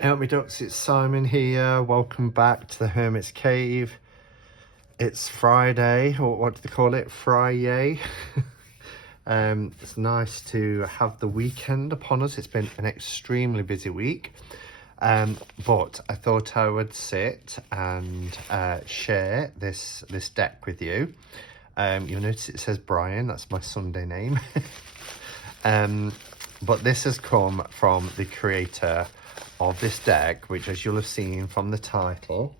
Help me ducks, it's Simon here. Welcome back to the Hermit's Cave. It's Friday, or what do they call it? Friday. It's nice to have the weekend upon us. It's been an extremely busy week. But I thought I would sit and share this deck with you. You'll notice it says Brian, that's my Sunday name. But this has come from the creator of this deck, which, as you'll have seen from the title,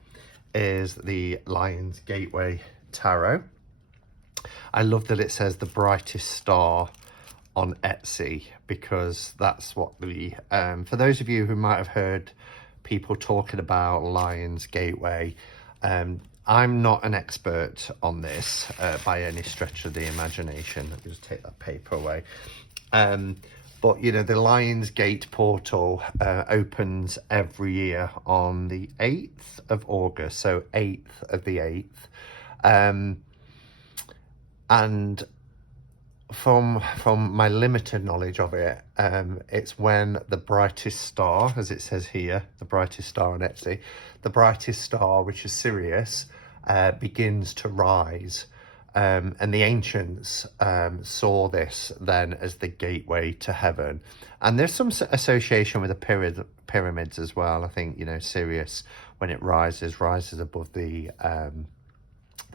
is the Lion's Gateway Tarot. I love that it says the brightest star on Etsy, because that's what the for those of you who might have heard people talking about Lion's Gateway, I'm not an expert on this by any stretch of the imagination. Let me just take that paper away. But, you know, the Lion's Gate portal opens every year on the 8th of August, so 8th of the 8th. And from my limited knowledge of it, it's when the brightest star, as it says here, the brightest star on Etsy, the brightest star, which is Sirius, begins to rise. And the ancients saw this then as the gateway to heaven. And there's some association with the pyramids as well. I think, you know, Sirius, when it rises above the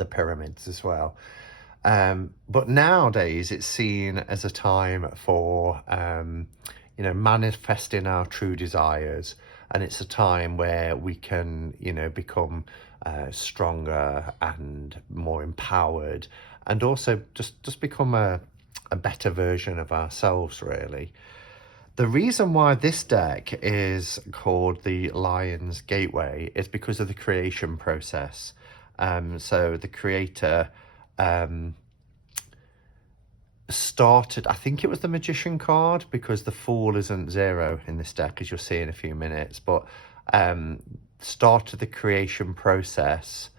pyramids as well. But nowadays it's seen as a time for, you know, manifesting our true desires. And it's a time where we can, you know, become stronger and more empowered, and also just become a better version of ourselves, really. The reason why this deck is called the Lion's Gateway is because of the creation process. So the creator started, I think it was the Magician card, because the Fool isn't zero in this deck, as you'll see in a few minutes, but started the creation process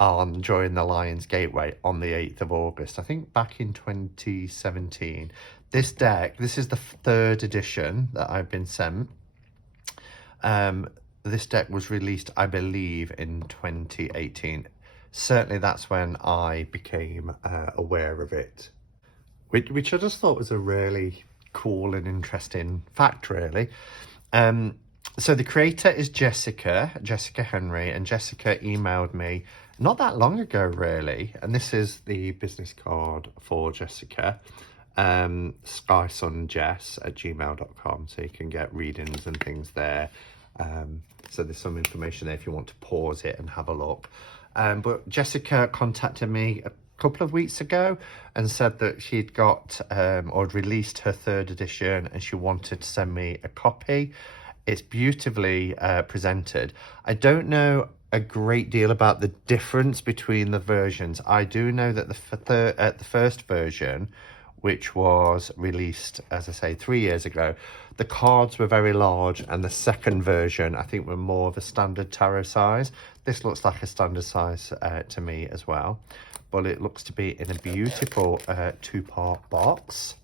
during the Lion's Gateway on the 8th of August, I think back in 2017. This deck, this is the 3rd edition that I've been sent. This deck was released, I believe, in 2018. Certainly that's when I became aware of it, which I just thought was a really cool and interesting fact, really. So the creator is Jessica Henry, and Jessica emailed me not that long ago, really. And this is the business card for Jessica, skysunjess@gmail.com, so you can get readings and things there. So there's some information there if you want to pause it and have a look. But Jessica contacted me a couple of weeks ago and said that she'd got or released her 3rd edition, and she wanted to send me a copy. It's beautifully presented. I don't know a great deal about the difference between the versions. I do know that the first version, which was released, as I say, 3 years ago, the cards were very large, and the second version, I think, were more of a standard tarot size. This looks like a standard size to me as well, but it looks to be in a beautiful 2-part box.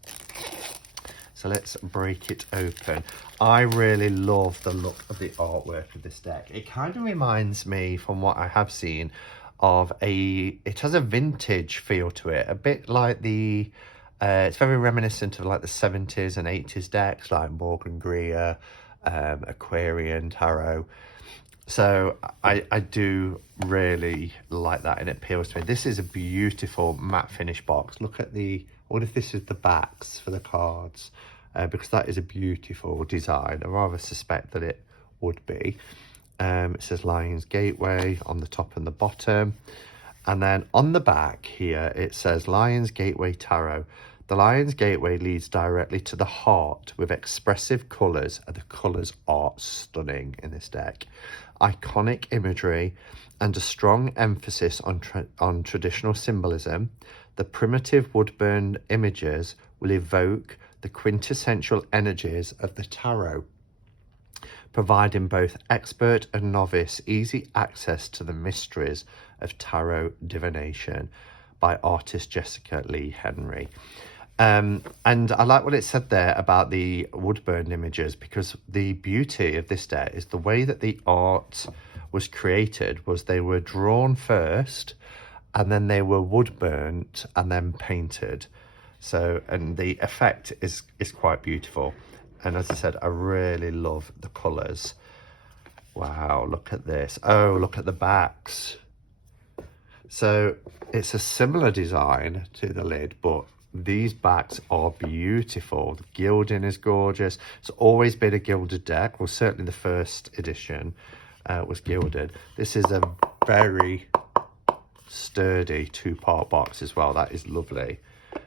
So let's break it open. I really love the look of the artwork of this deck. It kind of reminds me, from what I have seen, of it has a vintage feel to it, a bit like it's very reminiscent of like the 70s and 80s decks, like Morgan Greer, Aquarian Tarot. So I do really like that, and it appeals to me. This is a beautiful matte finish box. Look at I wonder if this is the backs for the cards, because that is a beautiful design. I rather suspect that it would be. It says Lion's Gateway on the top and the bottom. And then on the back here, it says Lion's Gateway Tarot. The Lion's Gateway leads directly to the heart with expressive colours, and the colours are stunning in this deck. Iconic imagery and a strong emphasis on traditional symbolism. The primitive wood-burned images will evoke the quintessential energies of the tarot, providing both expert and novice easy access to the mysteries of tarot divination, by artist Jessica Lee Henry. And I like what it said there about the wood burned images, because the beauty of this deck is the way that the art was created was they were drawn first and then they were wood burnt and then painted. So, and the effect is quite beautiful. And as I said, I really love the colours. Wow, look at this. Oh, look at the backs. So it's a similar design to the lid, but these backs are beautiful. The gilding is gorgeous. It's always been a gilded deck. Well, certainly the first edition was gilded. This is a very sturdy 2-part box as well. That is lovely.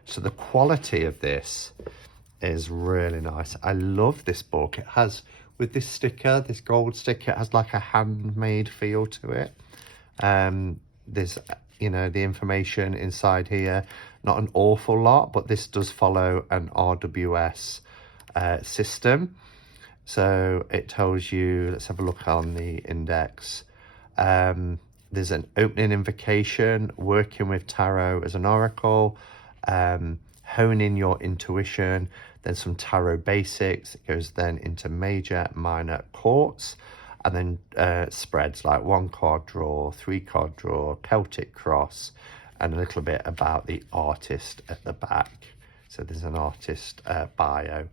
So the quality of this is really nice. I love this book. It has, with this sticker, this gold sticker, it has like a handmade feel to it. There's, you know, the information inside here, not an awful lot, but this does follow an RWS system. So it tells you, let's have a look on the index. There's an opening invocation, working with tarot as an oracle, honing your intuition, then some tarot basics. It goes then into major, minor courts, and then spreads like 1-card draw, 3-card draw, Celtic cross, and a little bit about the artist at the back. So there's an artist bio.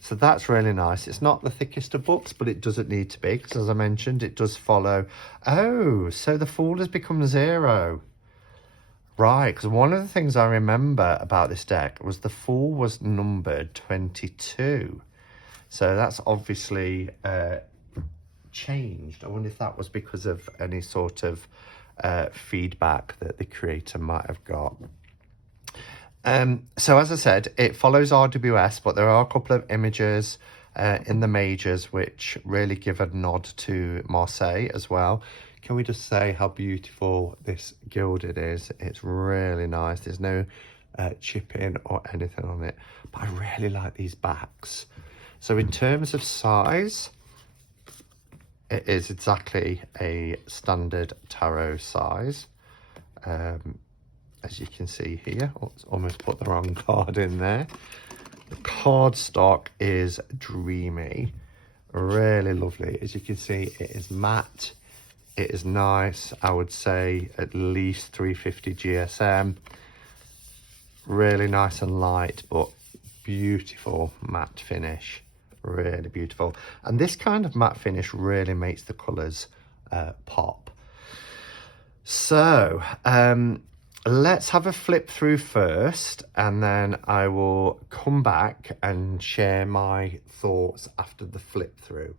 So that's really nice. It's not the thickest of books, but it doesn't need to be, because as I mentioned, it does follow. Oh, so the Fool has become 0. Right, because one of the things I remember about this deck was the Fool was numbered 22. So that's obviously changed. I wonder if that was because of any sort of feedback that the creator might have got. So as I said, it follows RWS, but there are a couple of images in the majors which really give a nod to Marseille as well. Can we just say how beautiful this gilded is? It's really nice. There's no chipping or anything on it, but I really like these backs. So in terms of size, it is exactly a standard tarot size. As you can see here, almost put the wrong card in there. The card stock is dreamy, really lovely. As you can see, it is matte, it is nice. I would say at least 350 GSM. Really nice and light, but beautiful matte finish, really beautiful. And this kind of matte finish really makes the colours pop. So let's have a flip through first, and then I will come back and share my thoughts after the flip through.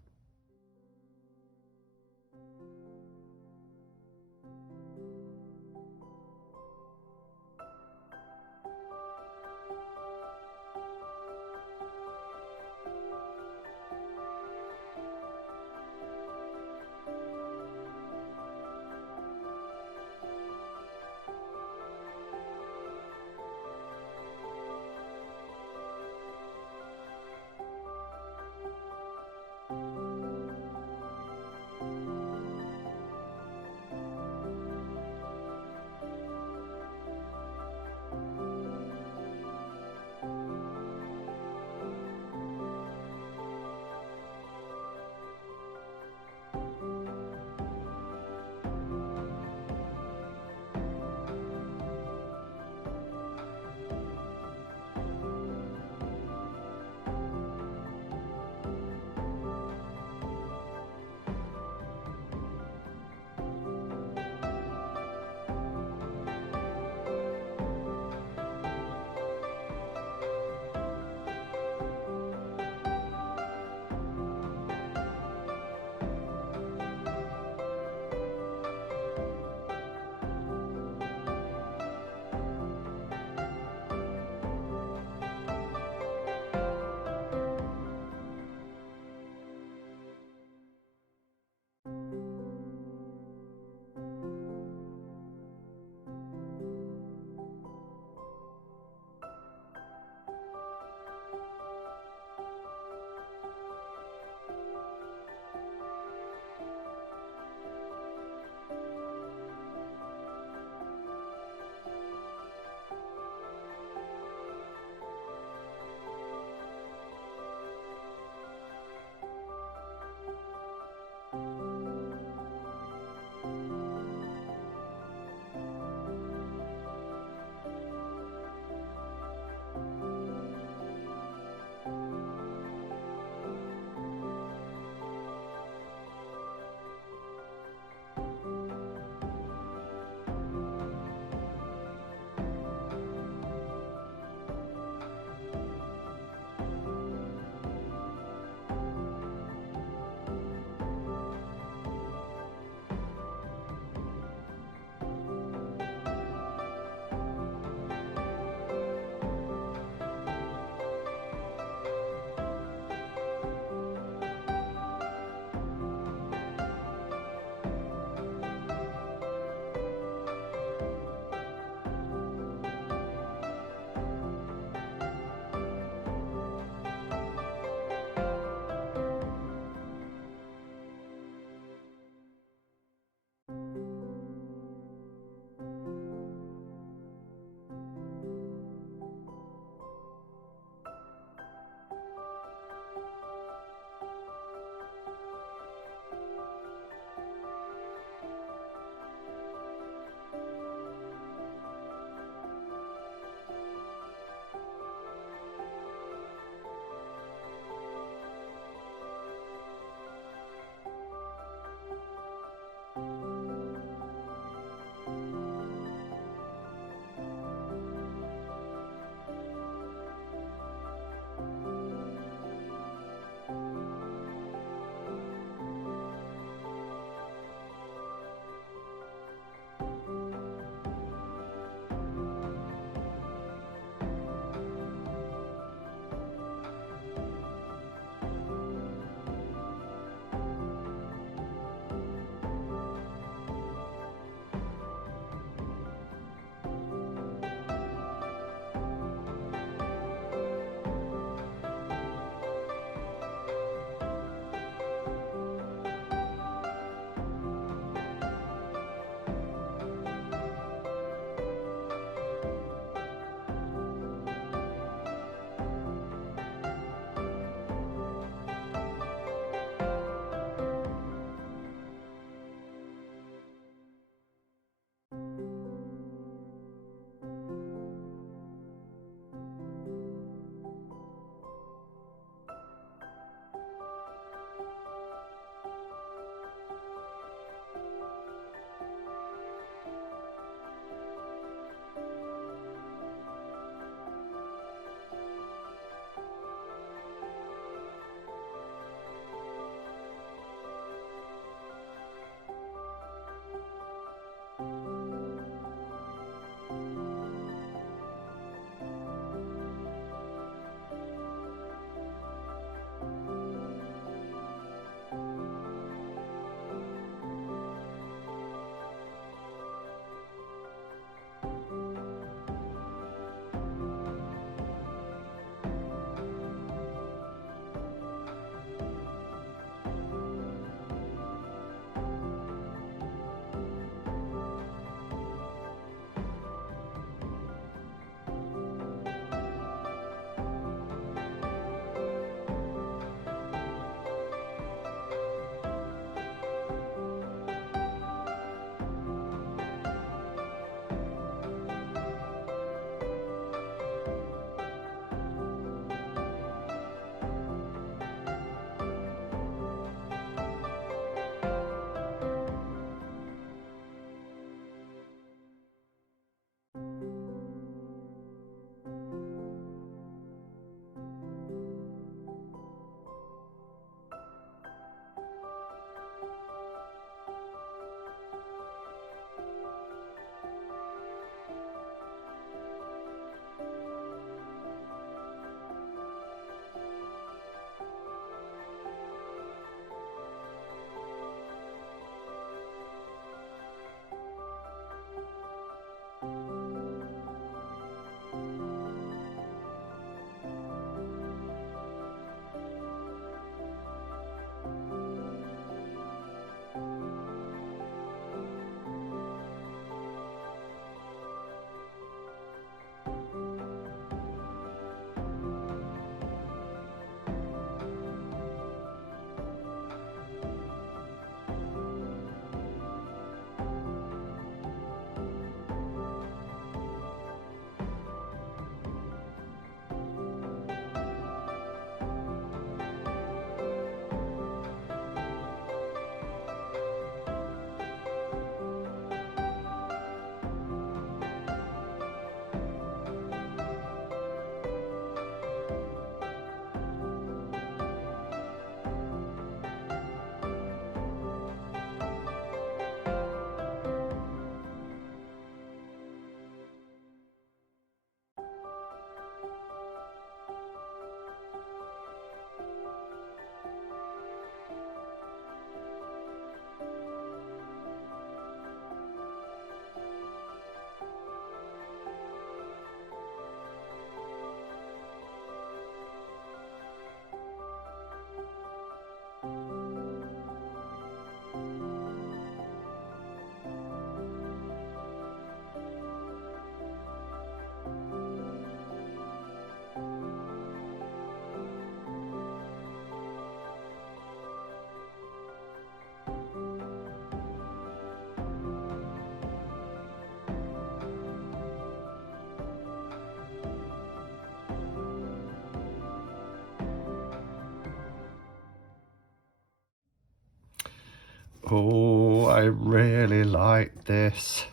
Oh, I really like this.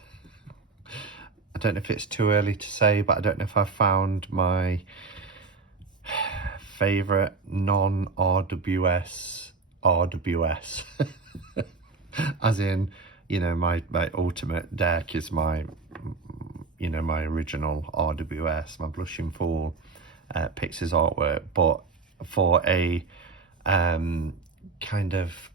I don't know if it's too early to say, but I don't know if I've found my favourite non-RWS RWS. As in, you know, my ultimate deck is my, you know, my original RWS, my Blushing Fool Pixies artwork. But for a kind of,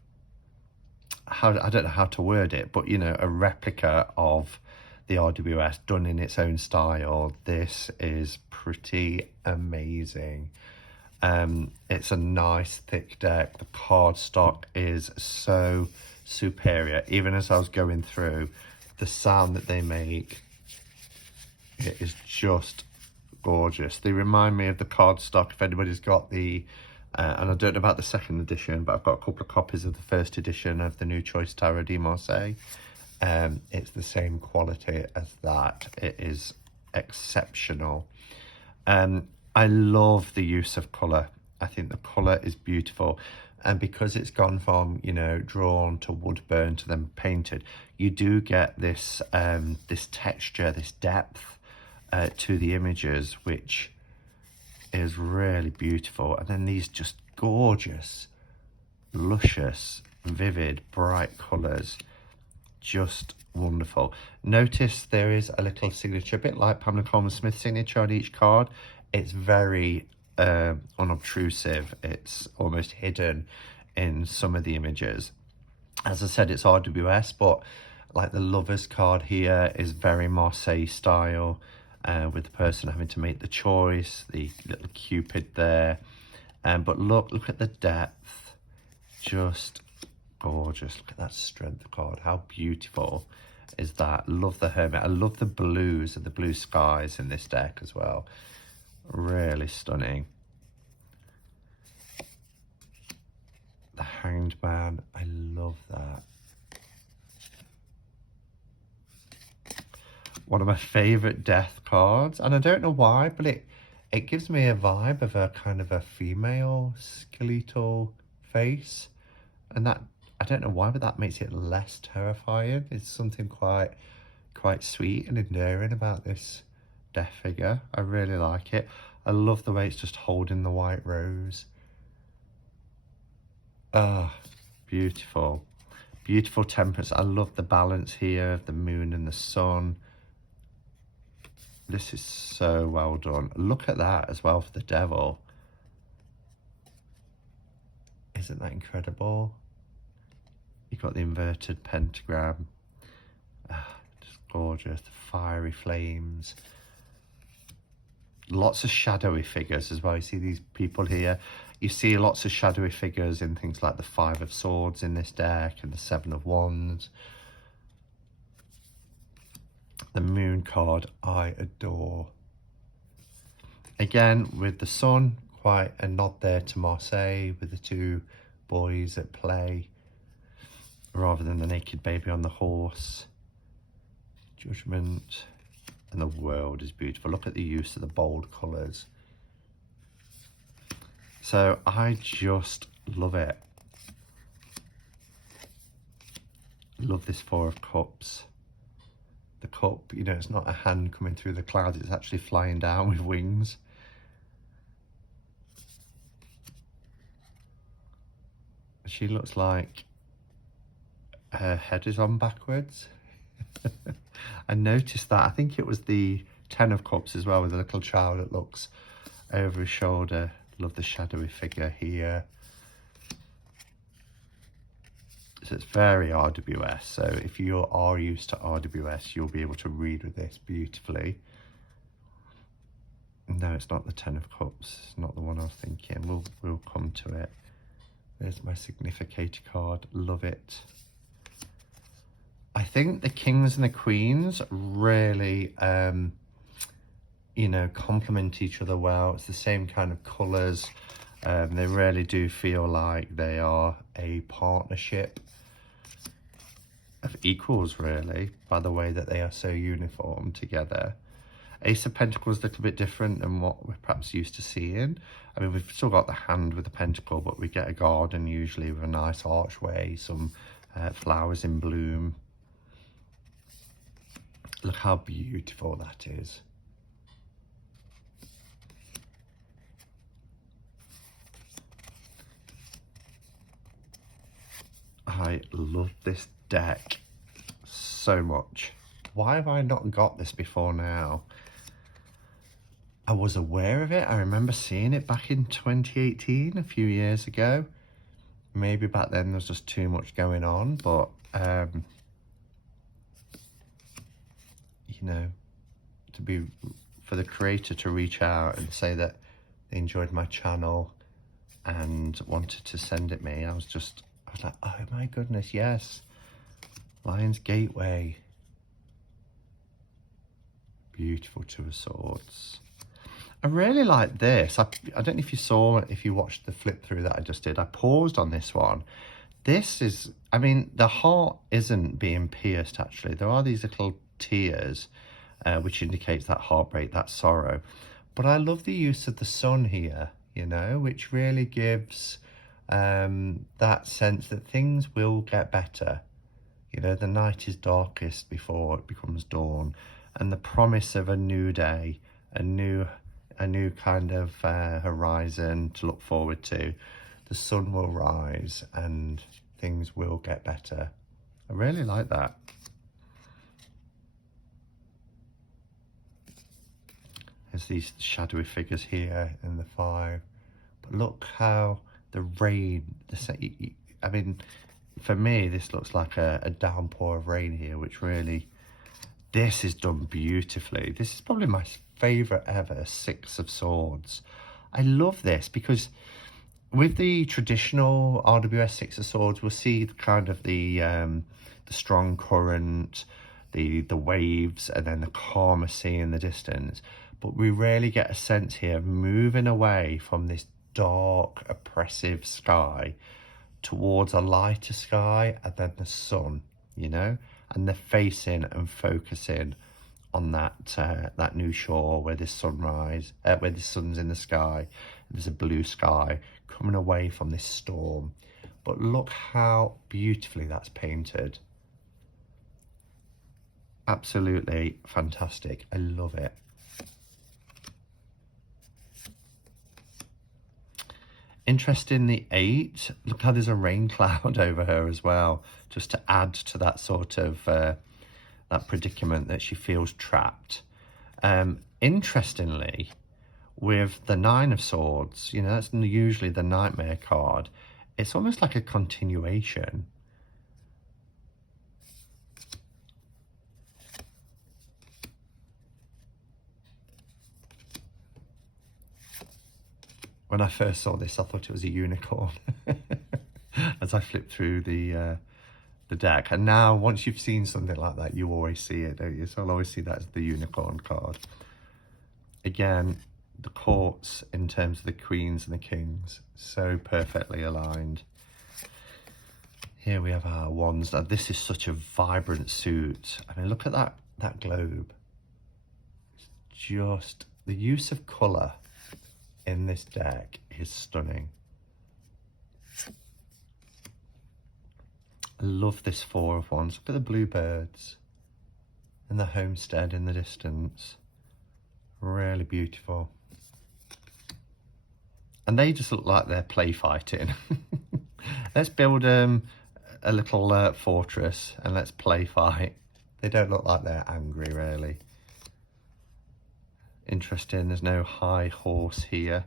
I don't know how to word it, but, you know, a replica of the RWS done in its own style, this is pretty amazing. It's a nice thick deck. The cardstock is so superior. Even as I was going through, the sound that they make, it is just gorgeous. They remind me of the cardstock. If anybody's got the and I don't know about the second edition, but I've got a couple of copies of the first edition of the New Choice Tarot de Marseille. It's the same quality as that. It is exceptional. I love the use of colour. I think the colour is beautiful. And because it's gone from, you know, drawn to wood burn to then painted, you do get this this texture, this depth to the images, which is really beautiful. And then these just gorgeous, luscious, vivid, bright colours, just wonderful. Notice there is a little signature, a bit like Pamela Coleman-Smith's signature on each card. It's very unobtrusive. It's almost hidden in some of the images. As I said, it's RWS, but like the Lovers card here is very Marseille style, with the person having to make the choice, the little Cupid there. But look at the depth, just gorgeous. Look at that strength card. How beautiful is that? Love the Hermit. I love the blues and the blue skies in this deck as well. Really stunning. The Hanged Man, I love that. One of my favourite death cards, and I don't know why, but it gives me a vibe of a kind of a female skeletal face, and that, I don't know why, but that makes it less terrifying. It's something quite sweet and endearing about this death figure. I really like it. I love the way it's just holding the white rose. Ah, beautiful. Beautiful temperance. I love the balance here of the moon and the sun. This is so well done. Look at that as well for the devil. Isn't that incredible? You've got the inverted pentagram. Ah, just gorgeous. The fiery flames. Lots of shadowy figures as well. You see these people here. You see lots of shadowy figures in things like the Five of Swords in this deck and the Seven of Wands. The Moon card, I adore. Again, with the sun, quite a nod there to Marseille with the two boys at play, rather than the naked baby on the horse. Judgment. And the world is beautiful. Look at the use of the bold colours. So I just love it. Love this Four of Cups. The cup, you know, it's not a hand coming through the clouds, it's actually flying down with wings. She looks like her head is on backwards. I noticed that. I think it was the Ten of Cups as well, with a little child that looks over his shoulder. Love the shadowy figure here. So it's very RWS. So if you are used to RWS, you'll be able to read with this beautifully. No, it's not the Ten of Cups. It's not the one I was thinking. We'll come to it. There's my Significator card. Love it. I think the Kings and the Queens really, you know, complement each other well. It's the same kind of colours. They really do feel like they are a partnership of equals, really, by the way that they are so uniform together. Ace of Pentacles is a little bit different than what we're perhaps used to seeing. I mean, we've still got the hand with the pentacle, but we get a garden usually with a nice archway, some flowers in bloom. Look how beautiful that is. I love this deck so much. Why have I not got this before now? I was aware of it. I remember seeing it back in 2018, a few years ago. Maybe back then there was just too much going on, but you know, for the creator to reach out and say that they enjoyed my channel and wanted to send it me, I was like, oh my goodness, yes. Lion's Gateway. Beautiful Two of Swords. I really like this. I don't know if you watched the flip through that I just did. I paused on this one. This is, I mean, the heart isn't being pierced actually. There are these little tears, which indicates that heartbreak, that sorrow. But I love the use of the sun here, you know, which really gives that sense that things will get better. You know, the night is darkest before it becomes dawn, and the promise of a new day, a new kind of horizon to look forward to. The sun will rise and things will get better. I really like that. There's these shadowy figures here in the 5, but look how the rain, I mean, for me this looks like a downpour of rain here, which really, this is done beautifully. This is probably my favourite ever 6 of Swords. I love this because with the traditional RWS 6 of Swords, we'll see kind of the strong current, the waves, and then the calmer sea in the distance. But we really get a sense here of moving away from this dark, oppressive sky towards a lighter sky, and then the sun, you know, and they're facing and focusing on that new shore where this sunrise, where the sun's in the sky, there's a blue sky coming away from this storm. But look how beautifully that's painted. Absolutely fantastic. I love it. Interesting, the 8. Look how there's a rain cloud over her as well, just to add to that sort of that predicament that she feels trapped. Interestingly, with the 9 of Swords, you know, that's usually the nightmare card. It's almost like a continuation. When I first saw this, I thought it was a unicorn as I flipped through the deck. And now, once you've seen something like that, you always see it, don't you? So I'll always see that as the unicorn card. Again, the courts in terms of the queens and the kings, so perfectly aligned. Here we have our wands. Now, this is such a vibrant suit. I mean, look at that globe. It's just the use of colour in this deck is stunning. I love this 4 of Wands. Look at the bluebirds and the homestead in the distance. Really beautiful. And they just look like they're play fighting. Let's build a little fortress and let's play fight. They don't look like they're angry, really. Interesting, there's no high horse here.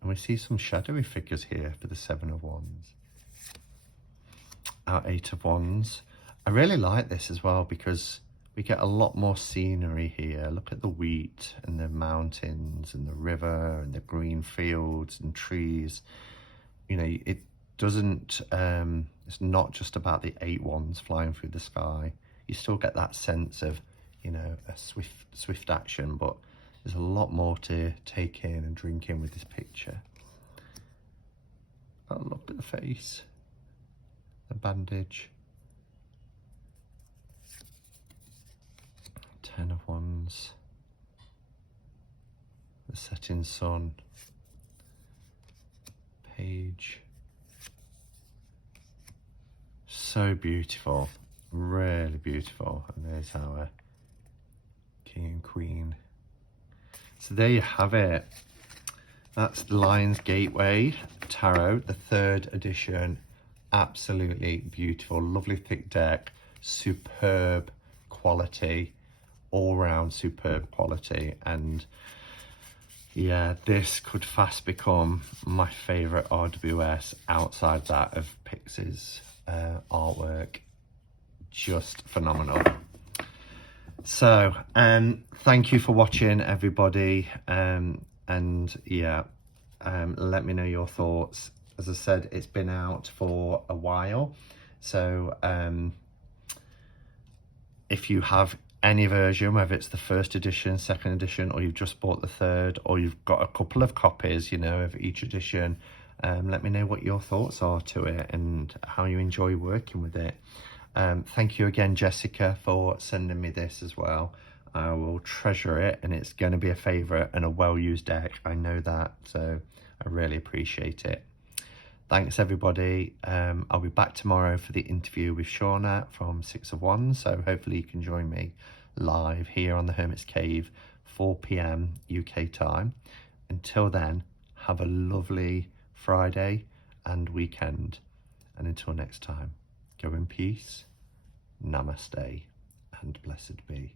And we see some shadowy figures here for the 7 of Wands. Our 8 of Wands. I really like this as well because we get a lot more scenery here. Look at the wheat and the mountains and the river and the green fields and trees. You know, it doesn't, it's not just about the 8 wands flying through the sky. You still get that sense of, you know, a swift action, but there's a lot more to take in and drink in with this picture. Oh, look at the face, the bandage. 10 of Wands, the setting sun. page. So beautiful, really beautiful. And there's our king and queen. So there you have it. That's Lion's Gateway Tarot, the 3rd edition. Absolutely beautiful, lovely thick deck, superb quality, all round superb quality. And yeah, this could fast become my favourite RWS outside that of Pixie's artwork. Just phenomenal. So thank you for watching, everybody, and yeah, let me know your thoughts. As I said, it's been out for a while, so if you have any version, whether it's the 1st edition, 2nd edition, or you've just bought the 3rd, or you've got a couple of copies, you know, of each edition, let me know what your thoughts are to it and how you enjoy working with it. Thank you again, Jessica, for sending me this as well. I will treasure it, and it's going to be a favourite and a well-used deck. I know that, so I really appreciate it. Thanks, everybody. I'll be back tomorrow for the interview with Shauna from 6 of Wands, so hopefully you can join me live here on the Hermit's Cave, 4 p.m. UK time. Until then, have a lovely Friday and weekend. And until next time, go in peace, namaste, and blessed be.